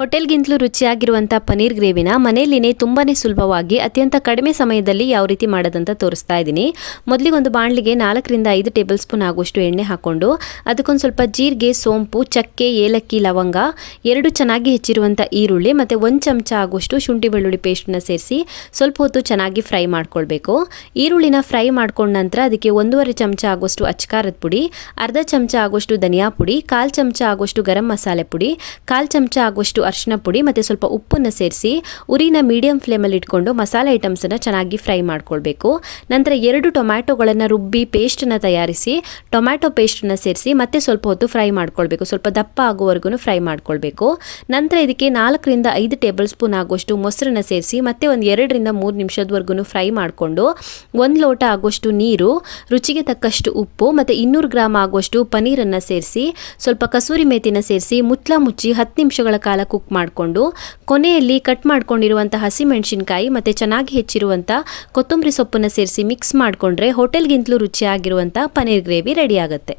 ಹೋಟೆಲ್ಗಿಂತಲೂ ರುಚಿಯಾಗಿರುವಂಥ ಪನ್ನೀರ್ ಗ್ರೇವಿನ ಮನೆಯಲ್ಲಿನೇ ತುಂಬಾ ಸುಲಭವಾಗಿ ಅತ್ಯಂತ ಕಡಿಮೆ ಸಮಯದಲ್ಲಿ ಯಾವ ರೀತಿ ಮಾಡೋದಂತ ತೋರಿಸ್ತಾ ಇದ್ದೀನಿ. ಮೊದಲಿಗೆ ಒಂದು ಬಾಣಲಿಗೆ 4 ರಿಂದ 5 ಟೇಬಲ್ ಸ್ಪೂನ್ ಆಗುವಷ್ಟು ಎಣ್ಣೆ ಹಾಕ್ಕೊಂಡು ಅದಕ್ಕೊಂದು ಸ್ವಲ್ಪ ಜೀರಿಗೆ, ಸೋಂಪು, ಚಕ್ಕೆ, ಏಲಕ್ಕಿ, ಲವಂಗ, 2 ಚೆನ್ನಾಗಿ ಹೆಚ್ಚಿರುವಂಥ ಈರುಳ್ಳಿ ಮತ್ತು 1 ಚಮಚ ಆಗುವಷ್ಟು ಶುಂಠಿ ಬೆಳ್ಳುಳ್ಳಿ ಪೇಸ್ಟನ್ನ ಸೇರಿಸಿ ಸ್ವಲ್ಪ ಹೊತ್ತು ಚೆನ್ನಾಗಿ ಫ್ರೈ ಮಾಡ್ಕೊಳ್ಬೇಕು. ಈರುಳ್ಳಿನ ಫ್ರೈ ಮಾಡ್ಕೊಂಡ ನಂತರ ಅದಕ್ಕೆ 1.5 ಚಮಚ ಆಗುವಷ್ಟು ಅಚ್ಕಾರದ ಪುಡಿ, ಅರ್ಧ ಚಮಚ ಆಗುವಷ್ಟು ಧನಿಯಾ ಪುಡಿ, 1/4 ಚಮಚ ಆಗುವಷ್ಟು ಗರಂ ಮಸಾಲೆ ಪುಡಿ, 1/4 ಚಮಚ ಆಗುವಷ್ಟು ಅರಿಶಿನ ಪುಡಿ ಮತ್ತು ಸ್ವಲ್ಪ ಉಪ್ಪನ್ನು ಸೇರಿಸಿ ಉರಿನ ಮೀಡಿಯಂ ಫ್ಲೇಮಲ್ಲಿ ಇಟ್ಕೊಂಡು ಮಸಾಲೆ ಐಟಮ್ಸನ್ನು ಚೆನ್ನಾಗಿ ಫ್ರೈ ಮಾಡ್ಕೊಳ್ಬೇಕು. ನಂತರ 2 ಟೊಮ್ಯಾಟೊಗಳನ್ನು ರುಬ್ಬಿ ಪೇಸ್ಟನ್ನು ತಯಾರಿಸಿ ಟೊಮ್ಯಾಟೊ ಪೇಸ್ಟನ್ನು ಸೇರಿಸಿ ಮತ್ತೆ ಸ್ವಲ್ಪ ಹೊತ್ತು ಫ್ರೈ ಮಾಡ್ಕೊಳ್ಬೇಕು. ಸ್ವಲ್ಪ ದಪ್ಪ ಆಗುವವರೆಗೂ ಫ್ರೈ ಮಾಡ್ಕೊಳ್ಬೇಕು. ನಂತರ ಇದಕ್ಕೆ 4 ರಿಂದ 5 ಟೇಬಲ್ ಸ್ಪೂನ್ ಆಗುವಷ್ಟು ಮೊಸರನ್ನ ಸೇರಿಸಿ ಮತ್ತೆ ಒಂದು 2 ರಿಂದ 3 ನಿಮಿಷದವರೆಗೂ ಫ್ರೈ ಮಾಡಿಕೊಂಡು 1 ಲೋಟ ಆಗುವಷ್ಟು ನೀರು, ರುಚಿಗೆ ತಕ್ಕಷ್ಟು ಉಪ್ಪು ಮತ್ತು 200 ಗ್ರಾಮ್ ಆಗುವಷ್ಟು ಪನ್ನೀರನ್ನು ಸೇರಿಸಿ ಸ್ವಲ್ಪ ಕಸೂರಿ ಮೇಥಿನ ಸೇರಿಸಿ ಮುಚ್ಚಳ ಮುಚ್ಚಿ 10 ನಿಮಿಷಗಳ ಕಾಲ ಕುಕ್ ಮಾಡಿಕೊಂಡು ಕೊನೆಯಲ್ಲಿ ಕಟ್ ಮಾಡ್ಕೊಂಡಿರುವಂಥ ಹಸಿಮೆಣಸಿನಕಾಯಿ ಮತ್ತು ಚೆನ್ನಾಗಿ ಹೆಚ್ಚಿರುವಂಥ ಕೊತ್ತಂಬರಿ ಸೊಪ್ಪನ್ನು ಸೇರಿಸಿ ಮಿಕ್ಸ್ ಮಾಡಿಕೊಂಡ್ರೆ ಹೋಟೆಲ್ಗಿಂತಲೂ ರುಚಿಯಾಗಿರುವಂಥ ಪನ್ನೀರ್ ಗ್ರೇವಿ ರೆಡಿ ಆಗುತ್ತೆ.